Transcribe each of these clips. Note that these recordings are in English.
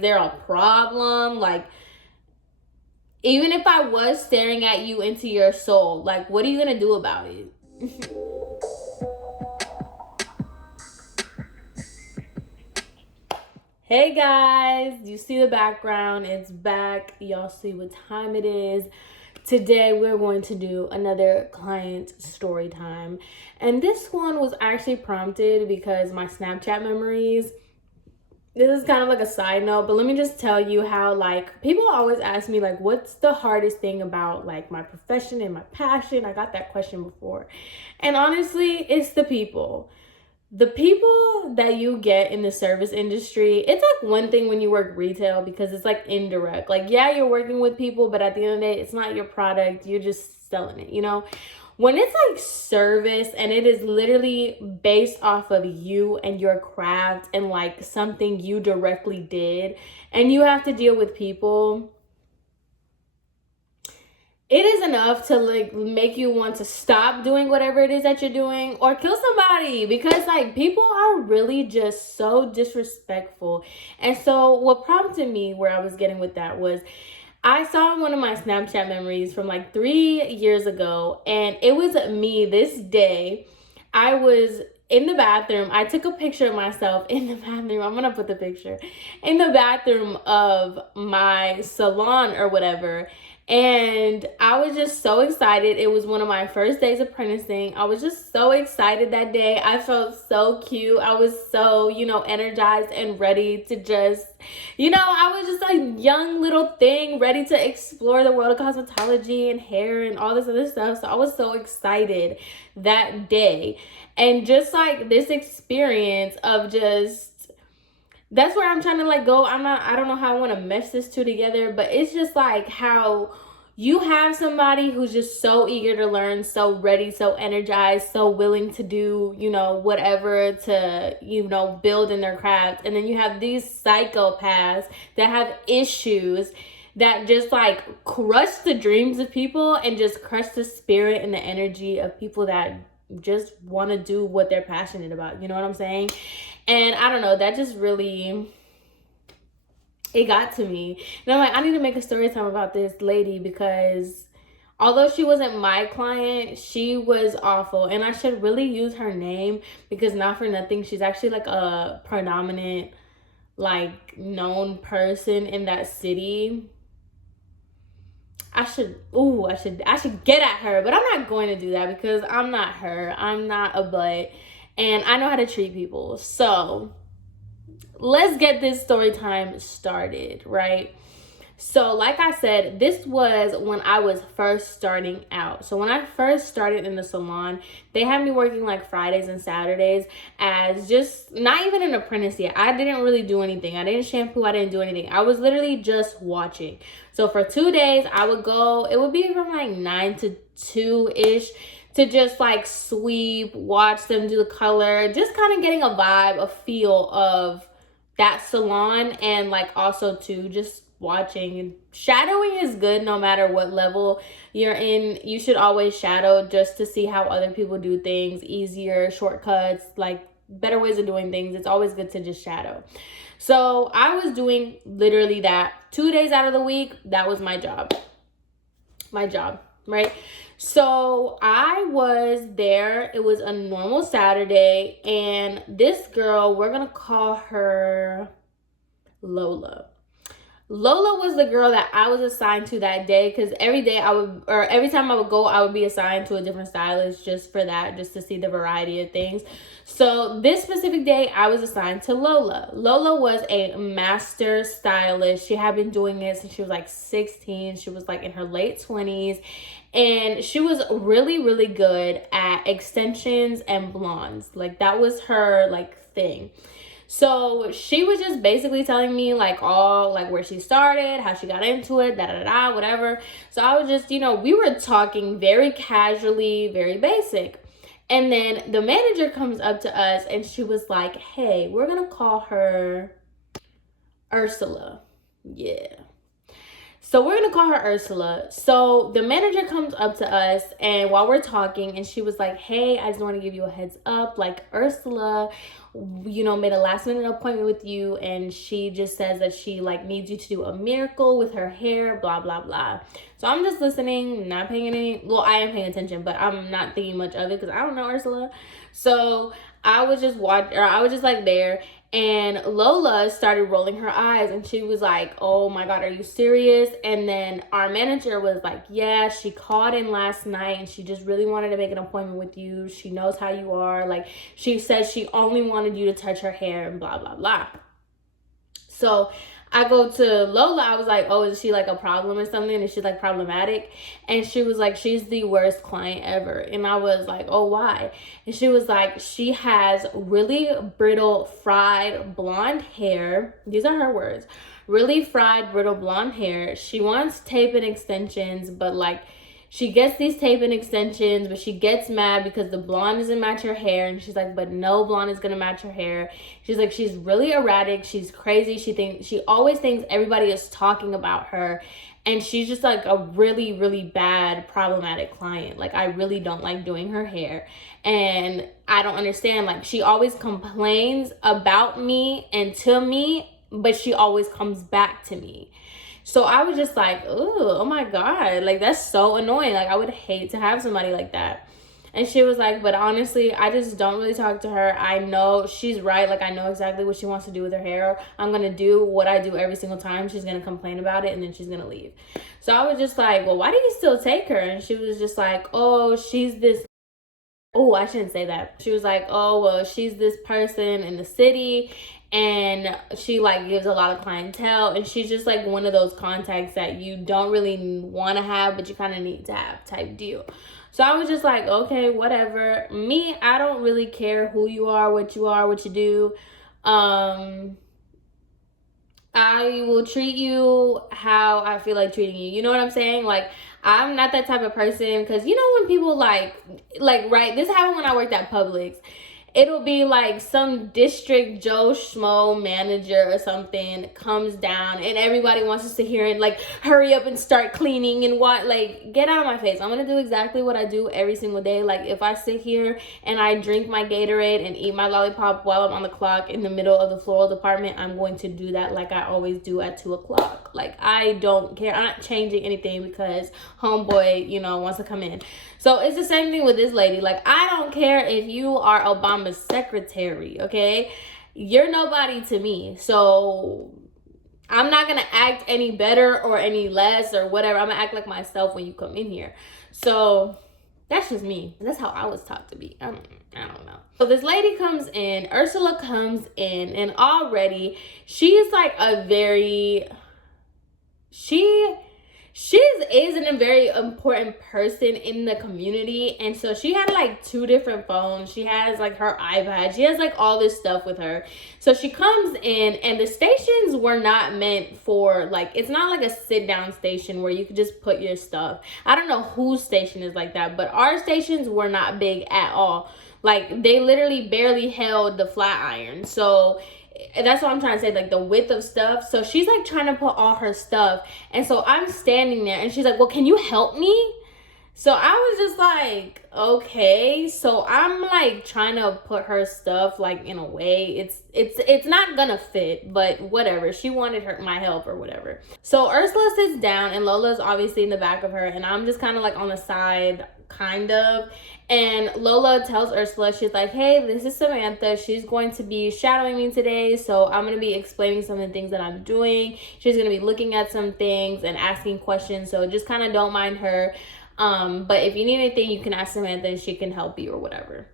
there a problem? Like, even if I was staring at you into your soul, like, what are you gonna do about it? Hey guys, you see the background, it's back. Y'all see what time it is. Today we're going to do another client story time. And this one was actually prompted because my Snapchat memories. This is kind of like a side note, but let me just tell you how, like, people always ask me, like, what's the hardest thing about, like, my profession and my passion? I got that question before. And honestly, it's the people. The people that you get in the service industry, it's like one thing when you work retail because it's like indirect. Like, yeah, you're working with people, but at the end of the day, it's not your product. You're just selling it, you know? When it's like service and it is literally based off of you and your craft and like something you directly did, and you have to deal with people, it is enough to like make you want to stop doing whatever it is that you're doing or kill somebody, because like people are really just so disrespectful. And so what prompted me where I was getting with that was I saw one of my Snapchat memories from like 3 years ago, and it was me this day. I was in the bathroom. I took a picture of myself in the bathroom. I'm gonna put the picture in the bathroom of my salon or whatever. And I was just so excited. It was one of my first days apprenticing. I was just so excited that day. I felt so cute. I was so, energized and ready to just, I was just a young little thing ready to explore the world of cosmetology and hair and all this other stuff. So I was so excited that day. And just like this experience of just, that's where I'm trying to like go. I don't know how I want to mesh this two together, but it's just like how you have somebody who's just so eager to learn, so ready, so energized, so willing to do, whatever to, build in their craft. And then you have these psychopaths that have issues that just like crush the dreams of people and just crush the spirit and the energy of people that just want to do what they're passionate about. You know what I'm saying? And I don't know, that just really, it got to me. And I'm like, I need to make a story time about this lady because although she wasn't my client, she was awful. And I should really use her name because not for nothing, she's actually like a predominant, like known person in that city. I should get at her, but I'm not going to do that because I'm not her. I'm not a butt. And I know how to treat people. So let's get this story time started, right? So like I said, this was when I was first starting out. So when I first started in the salon, they had me working like Fridays and Saturdays as just not even an apprentice yet. I didn't really do anything. I didn't shampoo. I didn't do anything. I was literally just watching. So for 2 days, I would go, it would be from like 9 to 2-ish, to just like sweep, watch them do the color, just kind of getting a vibe, a feel of that salon, and like also to just watching. And shadowing is good no matter what level you're in. You should always shadow just to see how other people do things, easier shortcuts, like better ways of doing things. It's always good to just shadow. So I was doing literally that 2 days out of the week. That was my job, right? So I was there. It was a normal Saturday, and this girl, we're gonna call her Lola. Lola was the girl that I was assigned to that day, because every time I would go, I would be assigned to a different stylist just for that, just to see the variety of things. So this specific day, I was assigned to Lola. Lola was a master stylist. She had been doing it since she was like 16. She was like in her late 20s. And she was really, really good at extensions and blondes. Like that was her like thing. So she was just basically telling me like all like where she started, how she got into it, whatever. So I was just, we were talking very casually, very basic. And then the manager comes up to us and she was like, hey, we're going to call her Ursula. Yeah. So we're gonna call her Ursula. So the manager comes up to us, and while we're talking, and she was like, hey, I just want to give you a heads up, like Ursula, you know, made a last minute appointment with you, and she just says that she like needs you to do a miracle with her hair, blah blah blah. So I'm just listening, not paying any, well, I am paying attention, but I'm not thinking much of it because I don't know Ursula. So I was just like there, and Lola started rolling her eyes, and she was like, oh my God, are you serious? And then our manager was like, yeah, she called in last night and she just really wanted to make an appointment with you. She knows how you are. Like, she said she only wanted you to touch her hair and blah, blah, blah. So I go to Lola. I was like, oh, is she like a problem or something? Is she like problematic? And she was like, she's the worst client ever. And I was like, oh, why? And she was like, she has really brittle, fried blonde hair. These are her words. Really fried, brittle blonde hair. She wants tape and extensions, but like, she gets these tape and extensions, but she gets mad because the blonde doesn't match her hair. And she's like, but no blonde is going to match her hair. She's like, she's really erratic. She's crazy. She always thinks everybody is talking about her. And she's just like a really, really bad, problematic client. Like, I really don't like doing her hair. And I don't understand. Like, she always complains about me and to me, but she always comes back to me. So I was just like, oh my God, like that's so annoying. Like, I would hate to have somebody like that. And she was like, but honestly, I just don't really talk to her. I know she's right. Like, I know exactly what she wants to do with her hair. I'm going to do what I do every single time. She's going to complain about it and then she's going to leave. So I was just like, well, why do you still take her? And she was just like, oh, she's this. Oh, I shouldn't say that. She was like, oh, well, she's this person in the city and she like gives a lot of clientele, and she's just like one of those contacts that you don't really want to have, but you kind of need to have type deal. So I was just like, okay, whatever. Me, I don't really care who you are, what you do. I will treat you how I feel like treating you. You know what I'm saying? Like, I'm not that type of person, because you know when people like right, this happened when I worked at Publix. It'll be like some district Joe Schmo manager or something comes down and everybody wants us to hear it, like, hurry up and start cleaning and what, like, get out of my face. I'm gonna do exactly what I do every single day. Like, if I sit here and I drink my Gatorade and eat my lollipop while I'm on the clock in the middle of the floral department, I'm going to do that like I always do at 2 o'clock. Like, I don't care. I'm not changing anything because homeboy, you know, wants to come in. So it's the same thing with this lady. Like, I don't care if you are Obama's secretary, okay? You're nobody to me. So I'm not going to act any better or any less or whatever. I'm going to act like myself when you come in here. So that's just me. That's how I was taught to be. I don't know. So this lady comes in. Ursula comes in. And already she's like a very... She isn't a very important person in the community, and so she had like 2 different phones. She has like her iPad. She has like all this stuff with her. So she comes in, and the stations were not meant for, like, it's not like a sit down station where you could just put your stuff. I don't know whose station is like that, but our stations were not big at all. Like, they literally barely held the flat iron. So that's what I'm trying to say, like the width of stuff. So she's like trying to put all her stuff, and so I'm standing there and she's like, well, can you help me? So I was just like, okay. So I'm like trying to put her stuff like in a way, it's not gonna fit, but whatever. She wanted my help or whatever. So Ursula sits down and Lola's obviously in the back of her, and I'm just kind of like on the side, kind of. And Lola tells Ursula, she's like, hey, this is Samantha. She's going to be shadowing me today. So I'm going to be explaining some of the things that I'm doing. She's going to be looking at some things and asking questions. So just kind of don't mind her. But if you need anything, you can ask Samantha and she can help you or whatever.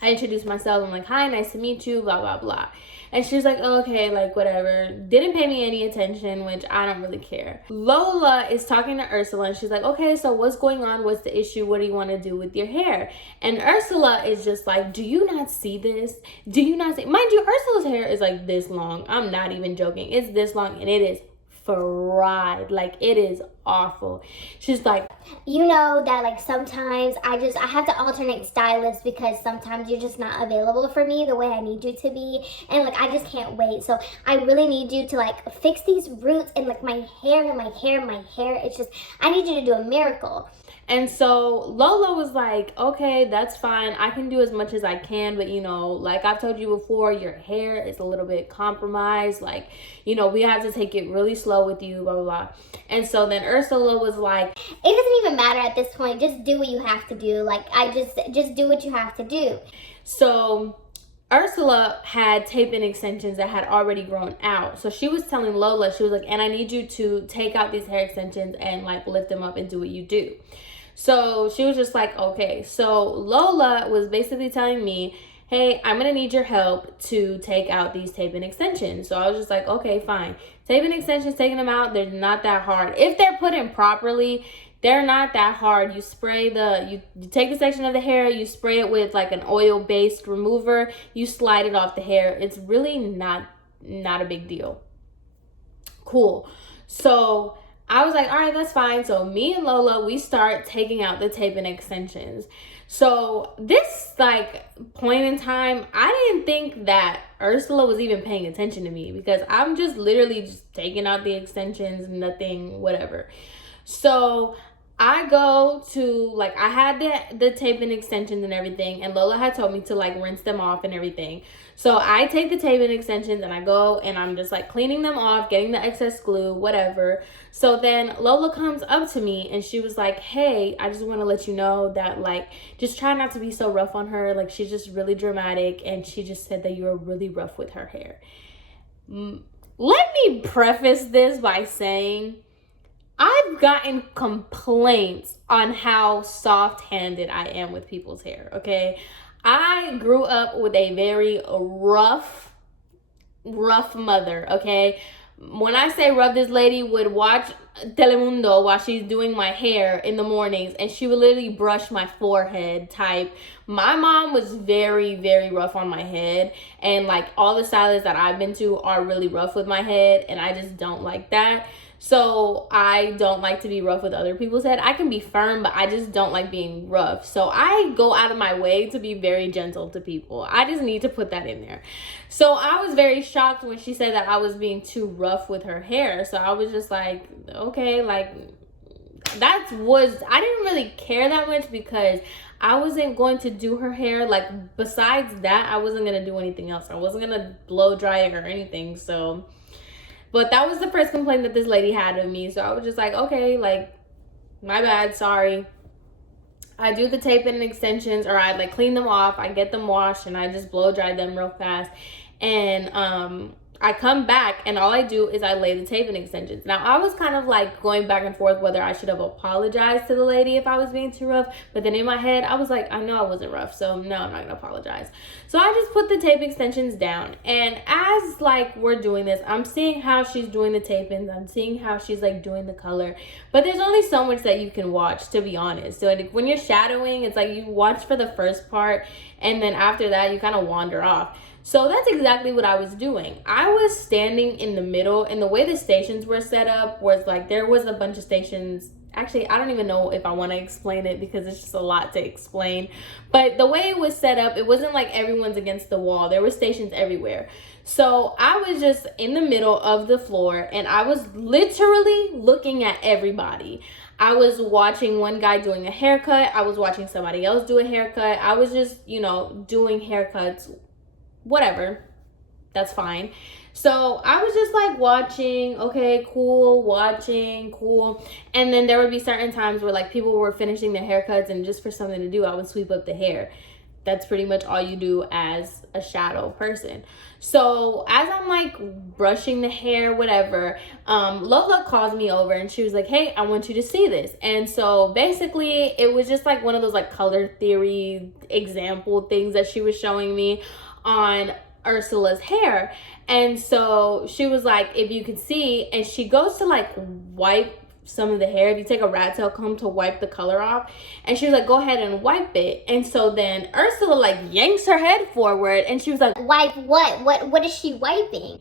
I introduced myself. I'm like, hi, nice to meet you, blah, blah, blah. And she's like, oh, okay, like, whatever. Didn't pay me any attention, which I don't really care. Lola is talking to Ursula, and she's like, okay, so what's going on? What's the issue? What do you want to do with your hair? And Ursula is just like, do you not see this? Do you not see? Mind you, Ursula's hair is like this long. I'm not even joking. It's this long, and it is fried. Like, it is awful. She's like, you know that like sometimes I have to alternate stylists because sometimes you're just not available for me the way I need you to be, and like I just can't wait. So I really need you to like fix these roots and like my hair. It's just, I need you to do a miracle. And so Lola was like, okay, that's fine. I can do as much as I can. But, you know, like I've told you before, your hair is a little bit compromised. Like, you know, we have to take it really slow with you, blah, blah, blah. And so then Ursula was like, it doesn't even matter at this point. Just do what you have to do. Like, just do what you have to do. So Ursula had tape-in extensions that had already grown out. So she was telling Lola, she was like, and I need you to take out these hair extensions and like lift them up and do what you do. So she was just like, okay. So Lola was basically telling me, hey, I'm going to need your help to take out these tape-in extensions. So I was just like, okay, fine. Tape-in extensions, taking them out, they're not that hard. If they're put in properly, they're not that hard. You spray you take the section of the hair, you spray it with like an oil-based remover, you slide it off the hair. It's really not a big deal. Cool. So I was like, all right, that's fine. So me and Lola, we start taking out the tape-in extensions. So this like point in time, I didn't think that Ursula was even paying attention to me because I'm just literally just taking out the extensions, nothing, whatever. So I go to, like, I had the tape-in extensions and everything, and Lola had told me to, like, rinse them off and everything. So I take the tape-in extensions, and I go, and I'm just, like, cleaning them off, getting the excess glue, whatever. So then Lola comes up to me, and she was like, hey, I just want to let you know that, like, just try not to be so rough on her. Like, she's just really dramatic, and she just said that you were really rough with her hair. Let me preface this by saying I've gotten complaints on how soft-handed I am with people's hair, okay? I grew up with a very rough mother, okay? When I say rough, this lady would watch Telemundo while she's doing my hair in the mornings, and she would literally brush my forehead type. My mom was very, very rough on my head, and like all the stylists that I've been to are really rough with my head, and I just don't like that. So I don't like to be rough with other people's head. I can be firm, but I just don't like being rough. So I go out of my way to be very gentle to people. I just need to put that in there. So I was very shocked when she said that I was being too rough with her hair. So I was just like, okay, like I didn't really care that much because I wasn't going to do her hair. Like besides that, I wasn't going to do anything else. I wasn't going to blow dry it or anything. So but that was the first complaint that this lady had of me. So I was just like, okay, like, my bad, sorry. I do the tape-in extensions, or I like clean them off. I get them washed, and I just blow dry them real fast. And I come back, and all I do is I lay the tape-in extensions. Now, I was kind of like going back and forth whether I should have apologized to the lady if I was being too rough. But then in my head, I was like, I know I wasn't rough, so no, I'm not going to apologize. So I just put the tape extensions down. And as like we're doing this, I'm seeing how she's doing the tape-ins. I'm seeing how she's like doing the color. But there's only so much that you can watch, to be honest. So like, when you're shadowing, it's like you watch for the first part, and then after that, you kind of wander off. So that's exactly what I was doing. I was standing in the middle, and the way the stations were set up was like there was a bunch of stations. Actually, I don't even know if I want to explain it because it's just a lot to explain. But the way it was set up, it wasn't like everyone's against the wall. There were stations everywhere. So I was just in the middle of the floor, and I was literally looking at everybody. I was watching one guy doing a haircut. I was watching somebody else do a haircut. I was just, you know, doing haircuts. Whatever, that's fine. So I was just like watching, okay, cool, watching, cool. And then there would be certain times where like people were finishing their haircuts, and just for something to do, I would sweep up the hair. That's pretty much all you do as a shadow person. So as I'm like brushing the hair, whatever, Lola calls me over, and she was like, hey, I want you to see this. And so basically it was just like one of those like color theory example things that she was showing me on Ursula's hair. And so she was like, if you could see, and she goes to like wipe some of the hair. If you take a rat tail comb to wipe the color off, and she was like, go ahead and wipe it. And so then Ursula like yanks her head forward, and she was like, wipe what? What is she wiping?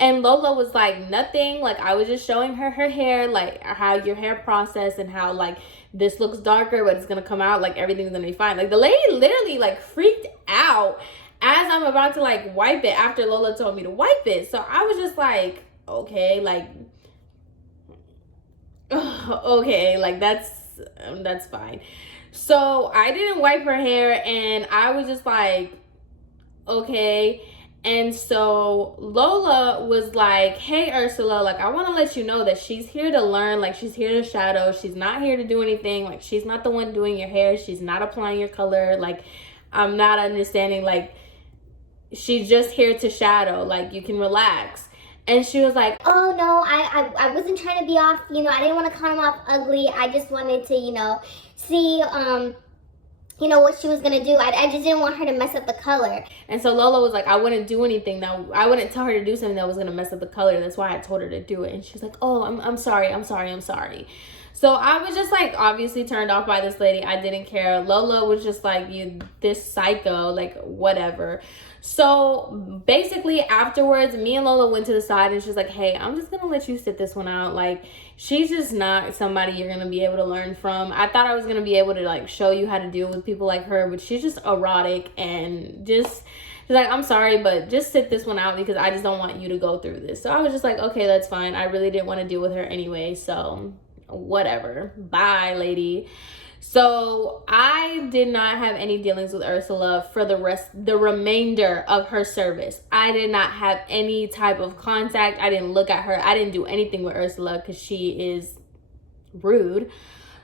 And Lola was like, nothing. Like, I was just showing her her hair, like how your hair process and how like this looks darker, but it's gonna come out, like everything's gonna be fine. Like, the lady literally like freaked out as I'm about to like wipe it after Lola told me to wipe it. So I was just like, okay, like, okay, like that's fine. So I didn't wipe her hair, and I was just like, okay. And so Lola was like, hey, Ursula, like, I want to let you know that she's here to learn. Like, she's here to shadow. She's not here to do anything. Like, she's not the one doing your hair. She's not applying your color. Like, I'm not understanding. Like, she's just here to shadow. Like, you can relax. And she was like, oh no, I wasn't trying to be off, you know, I didn't want to come off ugly. I just wanted to, you know, see, you know, what she was gonna do. I just didn't want her to mess up the color. And so Lola was like, I wouldn't do anything that, I wouldn't tell her to do something that was gonna mess up the color. That's why I told her to do it. And she's like, oh, I'm sorry. So I was just like, obviously turned off by this lady. I didn't care. Lola was just like, you, this psycho, like, whatever. So basically afterwards, me and Lola went to the side, and she's like, hey, I'm just gonna let you sit this one out. Like, she's just not somebody you're gonna be able to learn from. I thought I was gonna be able to like show you how to deal with people like her, but she's just erotic, and just, she's like, I'm sorry, but just sit this one out because I just don't want you to go through this. So I was just like, okay, that's fine. I really didn't want to deal with her anyway, so whatever. Bye, lady. So I did not have any dealings with Ursula for the remainder of her service. I did not have any type of contact. I didn't look at her. I didn't do anything with Ursula because she is rude.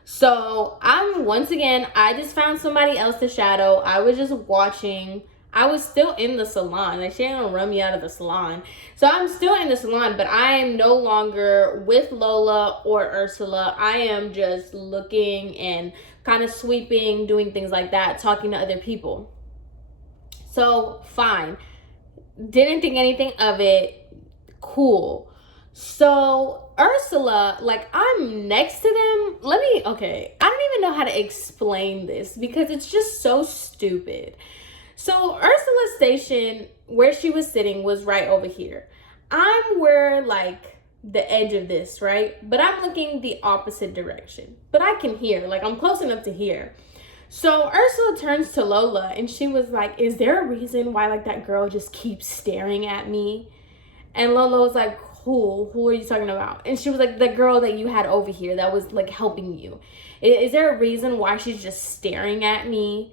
So once again, I just found somebody else to shadow. I was just watching. I was still in the salon. Like, she ain't gonna run me out of the salon. So I'm still in the salon, but I am no longer with Lola or Ursula. I am just looking and kind of sweeping, doing things like that, talking to other people. So fine. Didn't think anything of it. Cool. So Ursula, like, I'm next to them. Okay, I don't even know how to explain this because it's just so stupid. So Ursula's station, where she was sitting, was right over here. I'm where, like, the edge of this, right? But I'm looking the opposite direction. But I can hear, like, I'm close enough to hear. So Ursula turns to Lola, and she was like, is there a reason why, like, that girl just keeps staring at me? And Lola was like, who are you talking about? And she was like, the girl that you had over here that was, like, helping you. Is there a reason why she's just staring at me?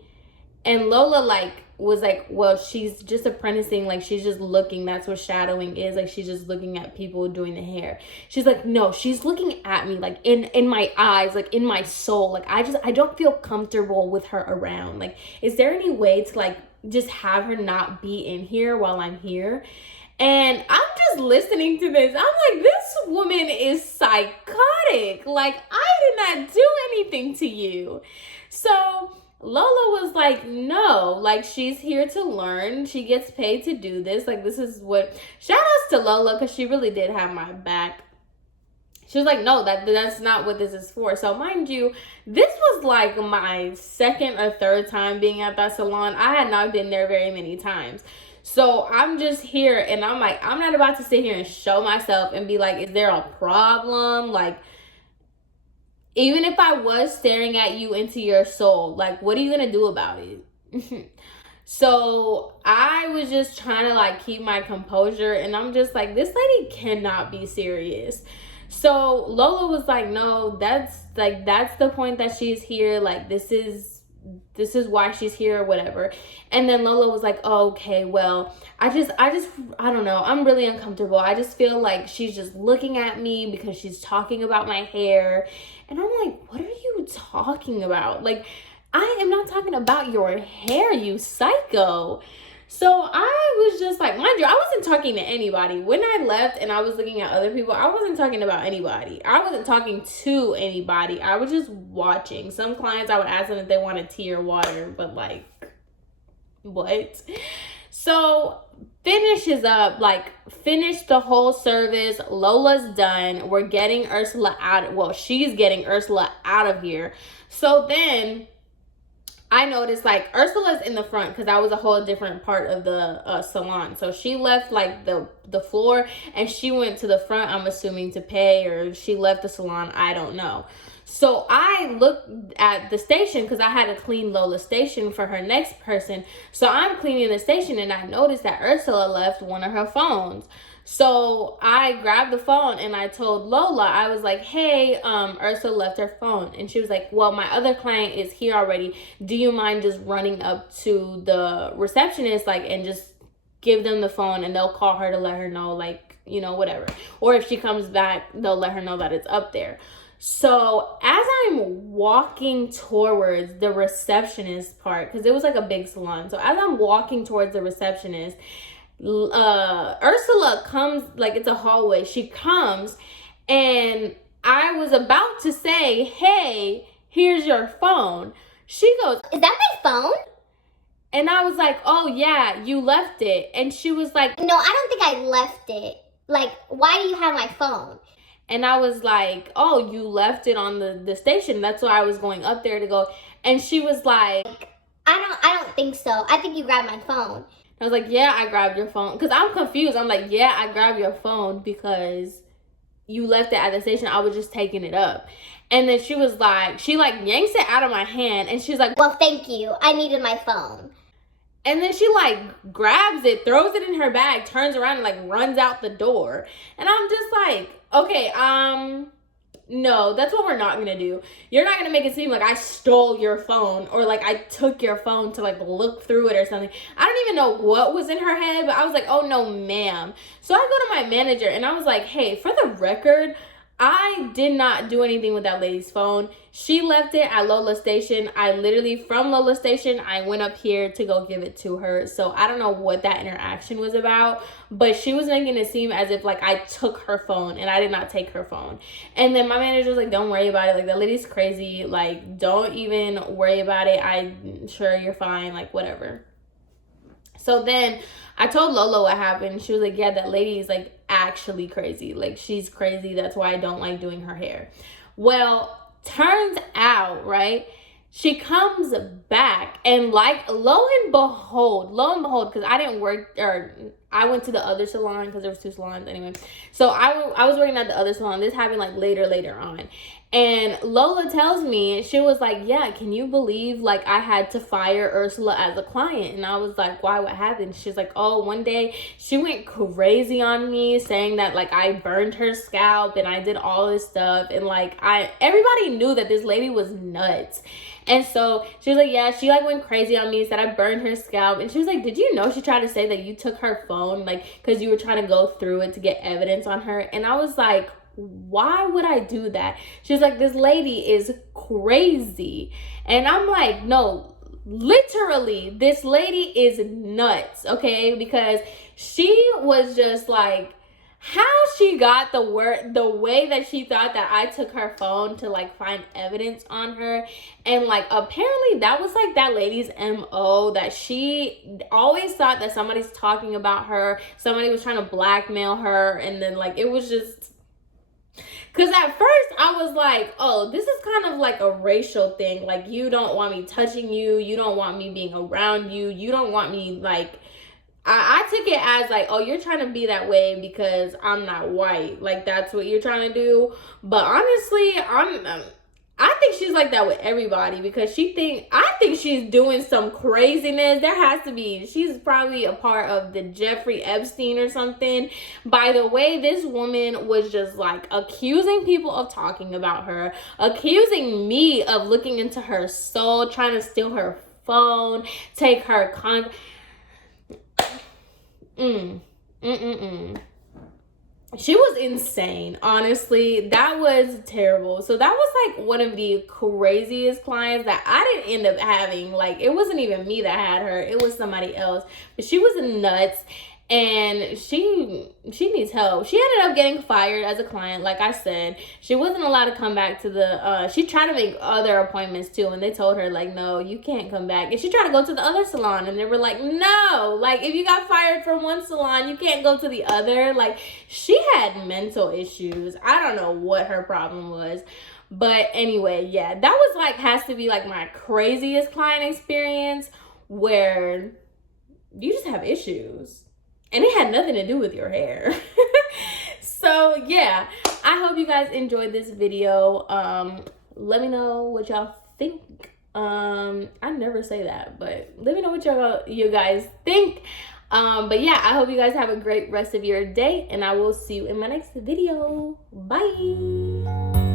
And Lola, like, was like, well, she's just apprenticing. Like, she's just looking. That's what shadowing is. Like, she's just looking at people doing the hair. She's like, no, she's looking at me, like, in my eyes, like, in my soul. Like, I don't feel comfortable with her around. Like, is there any way to, like, just have her not be in here while I'm here? And I'm just listening to this. I'm like, this woman is psychotic. Like, I did not do anything to you. So Lola was like, no, like, she's here to learn. She gets paid to do this. Like, this is what, shout outs to Lola, because she really did have my back. She was like, no, that's not what this is for. So mind you, this was like my second or third time being at that salon. I had not been there very many times. So I'm just here, and I'm like, I'm not about to sit here and show myself and be like, is there a problem? Like, even if I was staring at you into your soul, like, what are you going to do about it? So I was just trying to, like, keep my composure. And I'm just like, this lady cannot be serious. So Lola was like, no, that's the point that she's here. Like, this is why she's here or whatever. And then Lola was like, oh, okay, well, I don't know. I'm really uncomfortable. I just feel like she's just looking at me because she's talking about my hair. And I'm like, what are you talking about? Like, I am not talking about your hair, you psycho. So I was just like, mind you, I wasn't talking to anybody. When I left and I was looking at other people, I wasn't talking about anybody. I wasn't talking to anybody. I was just watching. Some clients, I would ask them if they wanted tea or water, but like, what? So finishes up, like, finished the whole service. Lola's done. We're getting Ursula out. Well, she's getting Ursula out of here. So then I noticed like Ursula's in the front because that was a whole different part of the salon. So she left like the floor and she went to the front, I'm assuming to pay, or she left the salon, I don't know. So I looked at the station because I had to clean Lola's station for her next person. So I'm cleaning the station and I noticed that Ursula left one of her phones. So I grabbed the phone and I told Lola, I was like, hey, Ursula left her phone. And she was like, well, my other client is here already. Do you mind just running up to the receptionist, like, and just give them the phone and they'll call her to let her know, like, you know, whatever. Or if she comes back, they'll let her know that it's up there. So as I'm walking towards the receptionist part, because it was like a big salon. So as I'm walking towards the receptionist, Ursula comes, like it's a hallway. She comes and I was about to say, hey, here's your phone. She goes, is that my phone? And I was like, oh yeah, you left it. And she was like, no, I don't think I left it. Like, why do you have my phone? And I was like, oh, you left it on the station. That's why I was going up there to go. And she was like, I don't think so. I think you grabbed my phone. I was like, yeah, I grabbed your phone. Because I'm confused. I'm like, yeah, I grabbed your phone because you left it at the station. I was just taking it up. And then she was like, she like yanks it out of my hand. And she's like, well, thank you. I needed my phone. And then she like grabs it, throws it in her bag, turns around and like runs out the door. And I'm just like, okay, no, that's what we're not gonna do. You're not gonna make it seem like I stole your phone or like I took your phone to like look through it or something. I don't even know what was in her head, but I was like, oh no, ma'am. So I go to my manager and I was like, hey, for the record, I did not do anything with that lady's phone. She left it at Lola Station. I literally, from Lola Station, I went up here to go give it to her. So I don't know what that interaction was about, but she was making it seem as if like I took her phone and I did not take her phone. And then my manager was like, don't worry about it. Like, that lady's crazy. Like, don't even worry about it. I'm sure you're fine. Like, whatever. So then I told Lola what happened. She was like, yeah, that lady is like actually crazy. Like, she's crazy. That's why I don't like doing her hair. Well, turns out, right, she comes back and like lo and behold, because I didn't work, or I went to the other salon because there was 2 salons anyway. So I was working at the other salon. This happened like later on. And Lola tells me, she was like, yeah, can you believe like I had to fire Ursula as a client? And I was like, why, what happened? She's like, oh, one day she went crazy on me saying that like I burned her scalp and I did all this stuff. And like everybody knew that this lady was nuts. And so she was like, yeah, she like went crazy on me, said I burned her scalp. And she was like, did you know she tried to say that you took her phone, like, because you were trying to go through it to get evidence on her? And I was like, why would I do that? She's like, this lady is crazy. And I'm like, no, literally, this lady is nuts, okay? Because she was just like, how she got the way that she thought that I took her phone to like find evidence on her. And like apparently that was like that lady's MO, that she always thought that somebody's talking about her, somebody was trying to blackmail her. And then like it was just, because at first I was like, oh, this is kind of like a racial thing. Like, you don't want me touching you, you don't want me being around you, you don't want me like, I took it as like, oh, you're trying to be that way because I'm not white. Like, that's what you're trying to do. But honestly, I think she's like that with everybody, because I think she's doing some craziness. There has to be. She's probably a part of the Jeffrey Epstein or something. By the way, this woman was just like accusing people of talking about her, accusing me of looking into her soul, trying to steal her phone, take her She was insane, honestly. That was terrible. So that was like one of the craziest clients that I didn't end up having. Like, it wasn't even me that had her, it was somebody else. But she was nuts. and she needs help. She ended up getting fired as a client. Like I said, she wasn't allowed to come back to the she tried to make other appointments too, and they told her like, no, you can't come back. And she tried to go to the other salon, and they were like, no, like if you got fired from one salon, you can't go to the other. Like, she had mental issues. I don't know what her problem was. But anyway, yeah, that was like, has to be like my craziest client experience, where you just have issues and it had nothing to do with your hair. So yeah, I hope you guys enjoyed this video. Let me know what y'all think. I never say that, but let me know what you guys think. But yeah, I hope you guys have a great rest of your day, and I will see you in my next video. Bye.